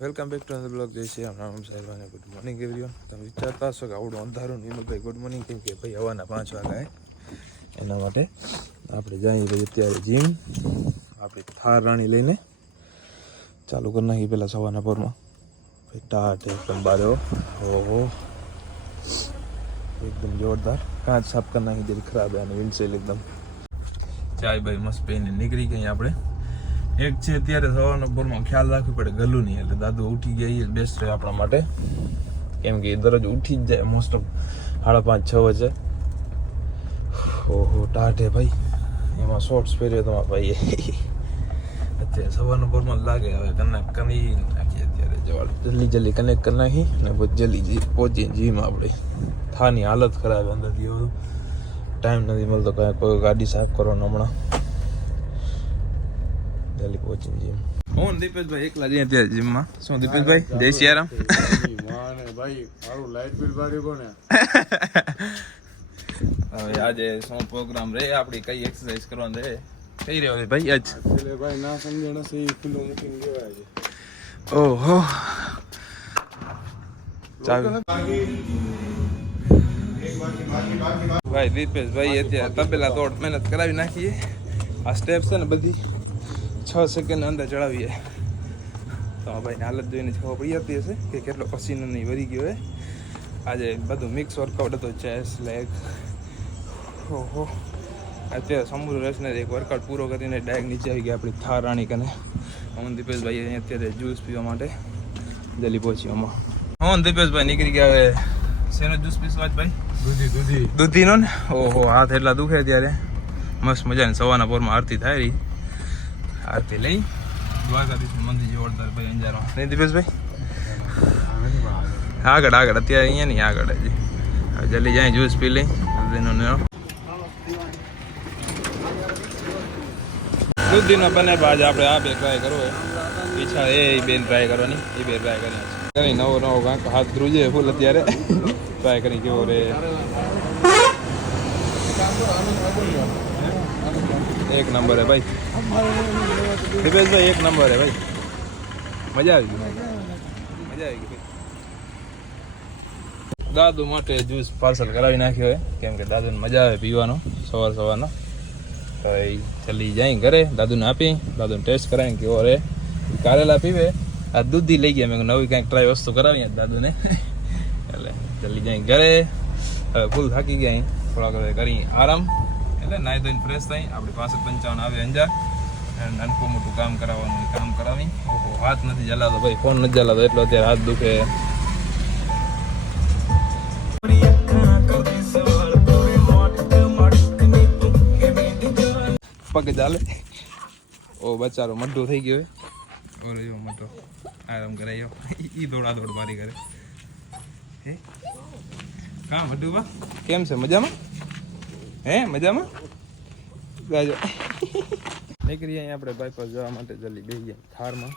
Welcome back to another blog. જય શ્રી રામ. નામ સાહેબ. Good morning everyone. તમે વિચારતા હશો કે આવડું અંધારું વિમલભાઈ ગુડ મોર્નિંગ કેમ કે ભાઈ હવાના 5 વાગ્યા એના માટે આપણે જઈએ ભાઈ અત્યારે જીમ આપણી થાર રાણી લઈને ચાલુ કરી નાખી પહેલાં સવારના પરમાં ભાઈ ટાટ એકદમ બાર્યો ઓહો એકદમ જોરદાર કાચ સાફ કરી નાખી જેથી ખરાબ અને વિન્ડશીલ્ડ એકદમ ચાય ભાઈ મસ્ત પહેરીને નીકળી ગઈ આપણે. એક છે અત્યારે સવારના પોરમાં ખ્યાલ રાખવી પડે ગલું નહીં એટલે દાદુ ઉઠી ગયા એ બેસ્ટ રહે આપણા માટે કેમ કે દરરોજ ઉઠી જ જાય મોસ્ટ ઓફ 5:30-6 વાગે. ઓહો ટાઢે ભાઈ એમાં શોર્ટ્સ પહેર્યો તમારા ભાઈએ અત્યારે સવારના પોરમાં લાગે હવે કનેક્ટ કરી નાખીએ અત્યારે જવા જલ્દી કનેક્ટ કરી નાખી ને બહુ જલ્દી પહોંચીએ જીમ આપણે. થાની હાલત ખરાબ અંદરથી બધું ટાઈમ નથી મળતો કોઈ ગાડી સાફ કરવાનો હમણાં જલ્દી પહોંચીને જીમ. હું દીપેશભાઈ એકલા જઈએ ત્યાં જીમમાં. શું દીપેશભાઈ જય સિયારામ. ભાઈ મારું લાઈટ બિલ ભર્યું કોને હવે આજે શું પ્રોગ્રામ રે આપણી કઈ એક્સરસાઇઝ કરવાની રે કઈ રહ્યો છે ભાઈ આજ એટલે ભાઈ ના સમજણ હશે એ કિલો મૂકીને દેવાય છે. ઓહો ભાઈ દીપેશભાઈ અત્યારે તબેલા તોડ મહેનત કરાવી નાખીએ. આ સ્ટેપ છે ને બધી 6 સેકન્ડ અંદર ચડાવીએ તો ભાઈને હાલત જોઈને ખબર પડી જતી હશે કે કેટલો પસીનો નહીં વરી ગયો હોય. આજે બધું મિક્સ વર્કઆઉટ હતો ચેસ્ટ લેગ. ઓહો અત્યારે સમૂહ રસને એક વર્કઆઉટ પૂરો કરીને ડાયરેક્ટ નીચે આવી ગયા આપણી થાર રાણી કને. હું દીપેશભાઈ અહીં અત્યારે જ્યુસ પીવા માટે જલ્દી પહોંચ્યો. હું દીપેશભાઈ નીકળી ગયા હવે શેનો જ્યુસ પીસવા ભાઈ દૂધીનો ને. ઓહો હાથ એટલા દુખે ત્યારે મસ્ત મજાની સવારના પોરમાં આરતી થાય રહી. આરતી લઈ દ્વારકાધીશ મંદિર જોરદાર ભાઈ અંજારમાં નહીં દીપેશભાઈ આગળ અત્યારે અહીંયા નહીં આગળ હજી હવે જલ્દી જાય જ્યુસ પી લઈ દૂધીનો બને આજે આપણે આ બે ટ્રાય કરવો હોય ઈચ્છા એ બેન ટ્રાય કરવાની એ બે ટ્રાય કરી નવો કાંક હાથ ધ્રુજે ફૂલ અત્યારે ટ્રાય કરી કેવો રે. એક નંબર હે ભાઈ દીપેશભાઈ એક નંબર હે ભાઈ મજા આવી ગઈ ભાઈ. દાદુ માટે જ્યુસ પાર્સલ કરાવી નાખ્યો હોય કેમ કે દાદુને મજા આવે પીવાનો સવારનો તો એ જલ્દી જાય ઘરે દાદુને આપી દાદુને ટેસ્ટ કરાવીને કેવો રે. કારેલા પીવે આ દૂધી લઈ ગયા મેં નવી કંઈક ટ્રાય વસ્તુ કરાવી દાદુને એટલે જલ્દી જાય ઘરે. હવે ફૂલ થાકી ગયા થોડાક કરી આરામ એટલે નાહી ધોઈને ફ્રેશ થઈ આપણી 55 આવે અંજાર નાનકું મોટું કામ કરાવવાનું કામ કરાવી. ઓહો હાથ નથી જલાતો ભાઈ ફોન નથી જલાતો એટલો અત્યારે હાથ દુખે. પગ ચાલે ઓ બચારો મઢો થઈ ગયો ઓરે જો મઢો આરામ કરાયો ઈ દોડ મારી કરે હે કા મઢુ બા કેમ છે મજામાં હે મજામાં ગાજો નીકળી અહીંયા આપણે બાયપાસ જવા માટે જલ્દી બેસી ગયા થારમાં.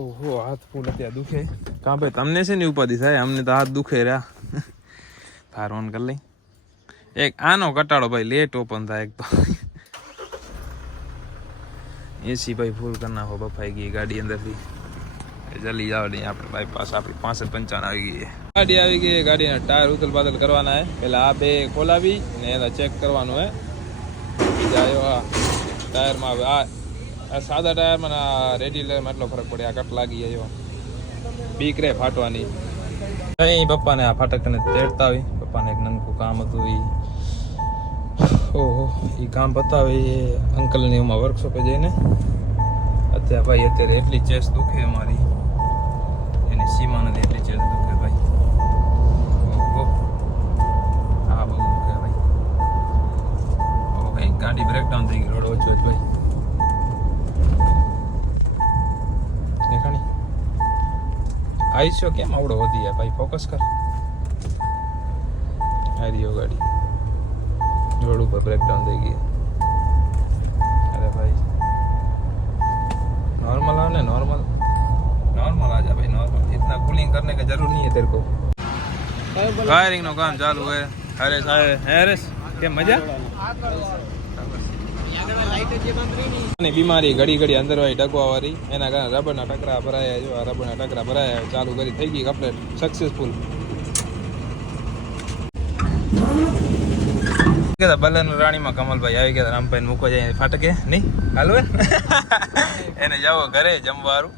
ઓહો હાથ ફૂલ અત્યારે દુખે કાં ભાઈ તમને છે ને ઉપાધિ થાય અમને તો હાથ દુખે રહ્યા. થાર ઓન કરી લઈ એક આનો કટાડો ભાઈ લેટ ઓપન થાય એક તો એસી ભાઈ ફૂલ કરી નાખો બફાઈ ગઈ ગાડી અંદરથી જલ્દી જાવ નહીં આપણે બાયપાસ આપણી 55 આવી ગઈ ગાડી આવી ગઈ. ગાડીના ટાયર ઉથલ પાથલ કરવાના હે પેલા આ બે ખોલાવી ને એના ચેક કરવાનું હે બીજા આવ્યો આ ટાયરમાં હવે આ સાદા ટાયરમાં રેગ્યુલરમાં એટલો ફરક પડે. આ કટ લાગી ગયો બીક રે ફાટવાની. અહીં પપ્પાને આ ફાટકને તેડતા આવી પપ્પાને એક નાનકું કામ હતું એ ઓહો એ કામ પતાવે એ અંકલની એમાં વર્કશોપે જઈને અત્યારે એટલી ચેસ દુખે અમારી એની સીમા નથી એટલી ચેસ દુખે ભાઈ. ઓહો હા બહુ દુખે ભાઈ. ઓહો ભાઈ ગાડી બ્રેકડાઉન થઈ ગઈ રોડ ઓછો ભાઈ દેખાણી આઈસ્યો કેમ આવડો વધી જાય ભાઈ ફોકસ કર. આ રહ્યો ગાડી रोड ऊपर ब्रेकडाउन देगी. अरे भाई नॉर्मल आओ ना नॉर्मल आ जा भाई नॉर्मल. इतना कूलिंग करने का जरूर नहीं है तेरे को. फायरिंग नो काम चालू है. हरेश आए हरेश क्या मजा ની બીમારી ઘડી ઘડી અંદર હોય ટકવા વાળી એના કારણે રબરના ટકરા ભરાયા. જો આ રબરના ટકરા ભરાયા ચાલુ કરી થઈ ગઈ કમ્પ્લીટ સક્સેસફુલ. બલન રાણીમાં કમલભાઈ આવી ગયા. રામભાઈ મૂકવા જાય ફાટકે નહીં હાલવે એને જાઓ ઘરે જમવારું.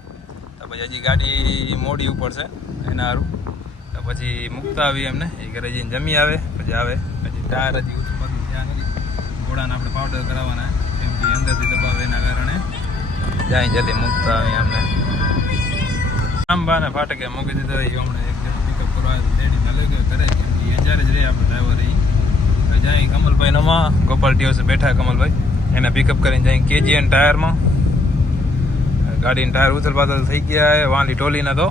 તો પછી હજી ગાડી મોડી ઉપર છે એના સારું. તો પછી મૂકતા આવી એમને એ ઘરે જઈને જમી આવે પછી આવે. પછી ટાયર હજી બધું ત્યાં નથી. ઘોડાને આપણે પાવડર કરાવવાના કેમ કે અંદરથી દબાવે એના કારણે જાય જલ્દી મૂકતા આવી અમને. રામભાને ફાટકે મૂકી દીધો. એ હમણાં એક પિકઅપ કરવા લેડીને લઈ ગયો ઘરે કેમ કે અંજારે જ રહે આપણે ડ્રાઈવર એ જાય. કમલભાઈ નોમાં ગોપાલ ટીઓસે બેઠા કમલભાઈ એને પિકઅપ કરીને જાય KGN ટાયરમાં. ગાડીના ટાયર ઉથલ પાથલ થઈ ગયા હે વાલી ટોલીના. તો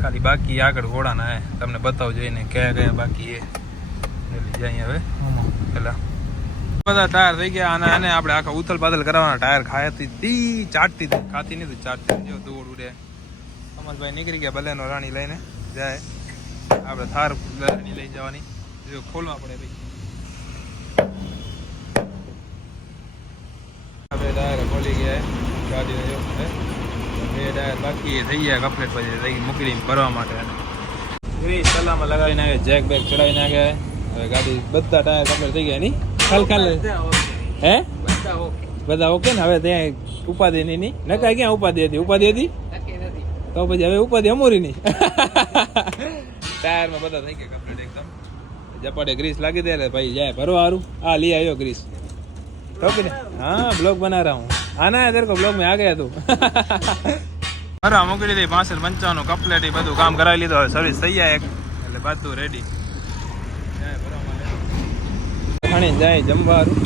ખાલી બાકી આગળ ઘોડાના હે તમને બતાવું જોઈને કયા કયા બાકી એ જાય હવે પેલા બધા ટાયર થઈ ગયા. આને આને આપણે આખા ઉથલ પાથલ કરાવવાના. ટાયર ખાતી ચાટતી હતી ખાતી નથી ચાટતી જો દોડ ઉડે. કમલભાઈ નીકળી ગયા બલેનો રાણી લઈને જાય. આપણે થાર રાણી લઈ જવાની જો ખોલવા પડે ભાઈ. આપણે ટાયર ખોલી ગયા ગાડીને જો બે ટાયર બાકી થઈ ગયા કમ્પ્લીટ. પછી થઈ મૂકી ભરવા માટે ગ્રીસ તલામાં લગાવીને આવે જેક બેક ચડાવીને આવ્યા. હવે ગાડી બધા ટાયર કમ્પ્લીટ થઈ ગયા. નહીં ખાલ હે બધા ઓકે ને. હવે ત્યાં ઉપાધિ નહીં નકા ક્યાં ઉપાધિ હતી તો પછી હવે ઉપાધિ અમૂરી નહીં. ટાયરમાં બધા થઈ ગયા કમ્પ્લીટ એકદમ ઝપાટે. ગ્રીસ લાગી દે ભાઈ જાય ભરવા સારું. આ લઈ આવ્યો ગ્રીસ ટોપી ને. હા બ્લોગ બના રહા હું આના है तेरे को ब्लॉग में आ गया तू. બરાબર મૂકી દીધી 65-55 કમ્પ્લીટ બધું કામ કરાવી લીધું. હવે સર્વિસ થઈ જાય એટલે બધું રેડી. ખાણી જાય જમવાનું.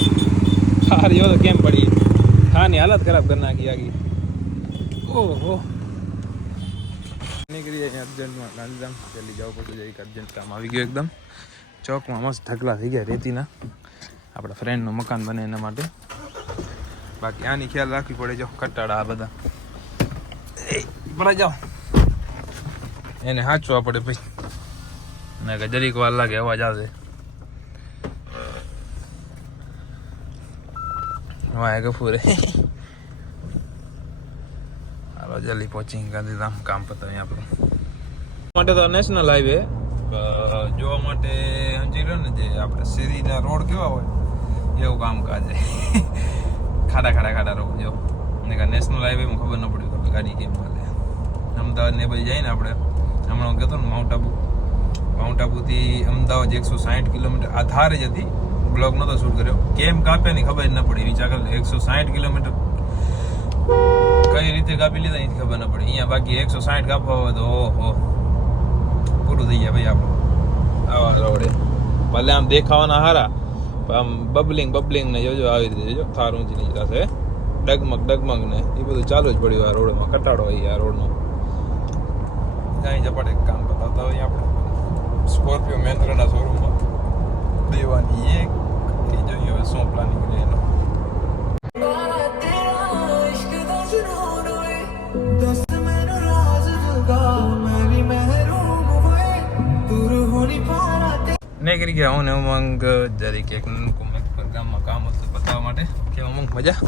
થાર જો તો કેમ પડી થારની હાલત ખરાબ કરી નાખી આગી. ઓહો નીકળી જાય અર્જન્ટમાં ગાંધીધામ જલ્દી જવું પડતું જાય. અર્જન્ટ કામ આવી ગયું એકદમ. ચોકમાં મસ્ત ઢગલા થઈ ગયા રેતીના. આપણા ફ્રેન્ડનું મકાન બને એના માટે. બાકી આની ખ્યાલ રાખવી પડે. જો કટાડા આ બધા ભરાઈ જાઓ એને હાચવા પડે ભાઈ. ને કે જરીક વાર લાગે અવાજ આવશે. વાય ગફુરે હાલો જલ્દી પહોંચી ગાંધીધામ કામ પતાવી આપણું. માટે તો નેશનલ હાઈવે જોવા માટે સમજી લો ને જે આપણે શેરીના રોડ કેવા હોય એવું કામકાજ છે. ખાડા રોડ જો નેશનલ હાઈવેમાં ખબર ન પડી કે ગાડી કેમ ચાલે. અમદાવાદ ને પછી જાય ને આપણે હમણાં કહેતો ને માઉન્ટ આબુથી અમદાવાદ 160 કિલોમીટર આધાર જ હતી. બ્લોગ નહોતો શૂટ કર્યો કેમ કાપે ની ખબર ન પડી. વિચાર કર 160 કિલોમીટર કઈ રીતે કાપી લીધા એની ખબર ન પડી. અહીંયા બાકી 160 કાપવા હોય તો ઓહો પૂરું થઈ જાય ભાઈ આપણું. આવા રોડે ભલે આમ દેખાવાના હારા આમ બબલિંગ ને જોજો આવી રીતે જો થાર ઊંચી નીચે થશે ડગમગ ને એ બધું ચાલુ જ પડ્યું આ રોડમાં. કટાડો હોય આ રોડનો. અહીં ઝપાટે કામ બતાવતા હોય આપણે સ્કોર્પિયો મહેન્દ્રના શોરૂમમાં દેવાની એક એ જોઈએ હવે શું પ્લાનિંગ છે એનો. નીકળી ગયા હું ને ઉમંગ જરીક એક ગામમાં કામ હતું પતાવવા માટે. કે ઉમંગ મજા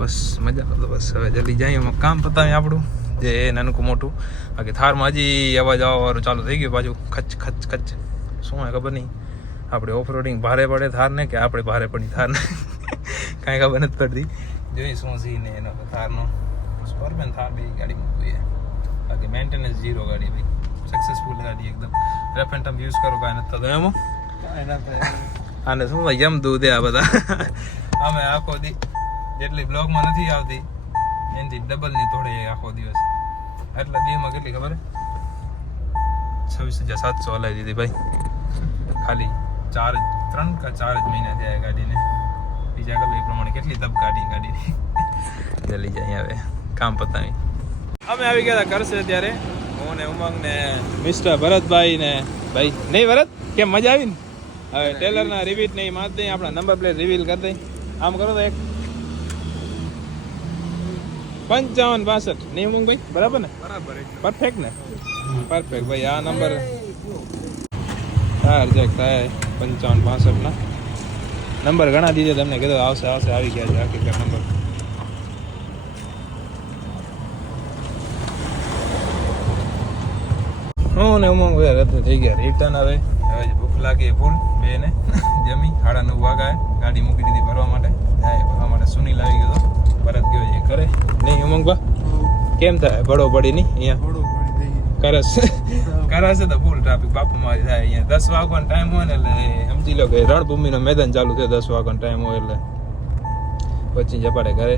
બસ મજા તો બસ હવે જલ્દી જાય કામ પતાવી આપણું જે નાનું મોટું. બાકી થારમાં હજી અવાજ આવવાનું ચાલુ થઈ ગયું પાછું ખચ શું હોય ખબર નહીં. આપણે ઓફરોડિંગ ભારે પડે થારને કે આપણે ભારે પડી થારને કાંઈ ખબર નથી પડતી. જોઈ શું સીને એનો થારનો સ્કોર્પિયન થાર બે ગાડી મૂકવી. બાકી મેન્ટેનન્સ ઝીરો ગાડી ભાઈ સક્સેસફુલ ગાડી એકદમ. રફ એન્ડ ટફ યુઝ કરો કાંઈ નથી થતું એમાં. આને શું ભાઈ એમ દૂધ આ બધા અમે આખો દી જેટલી બ્લોગમાં નથી આવતી એનાથી ડબલની તોડે આખો દિવસ. એટલા દિવસમાં કેટલી ખબર 26,700 હલાવી દીધી ભાઈ. ખાલી 3 કે 4 જ મહિના થયા ગાડીને. બીજા કલ એ પ્રમાણે કેટલી તપ કાઢી ગાડીની. જલ્દી જાય હવે કામ પતાવી. અમે આવી ગયા હતા કરશે ત્યારે હું ને ઉમંગ ને મિસ્ટર ભરતભાઈ ને ભાઈ. નહીં ભરત કેમ મજા આવી ને. હવે ટેલરના રિવીટ ને માત દઈ આપણા નંબર પ્લેટ રિવીલ કરી દઈ. આમ કરો તો એક 55-62 નહીં ઉમંગ ભાઈ બરાબર ને. પરફેક્ટ ને પરફેક્ટ ભાઈ. આ નંબર ટાયર ચેક થાય 55-62 ના નંબર ઘણા દીધે તમને કીધું આવશે આવશે આવી ગયા છે હકીકત નંબર. હું ને ઉમંગ ભાઈ રદ થઈ ગયા રિટર્ન. હવે ભૂખ લાગી ફૂલ બે ને જમી 9:30 વાગ્યા ગાડી મૂકી દીધી ભરવા માટે. ભરવા માટે સુનિલ આવી ગયો પરત ગયો છે ઘરે. નહીં ઉમંગભા કેમ થાય ભડો પડી નહીં અહીંયા કરસ કરસ તો ફૂલ ટ્રાફિક બાપુ મારી થાય અહીંયા. 10 વાગવાનો ટાઈમ હોય ને એટલે સમજી લો કે રણભૂમિનો મેદાન ચાલુ થયો. 10 વાગવાનો ટાઈમ હોય એટલે પછી જપાડે ઘરે.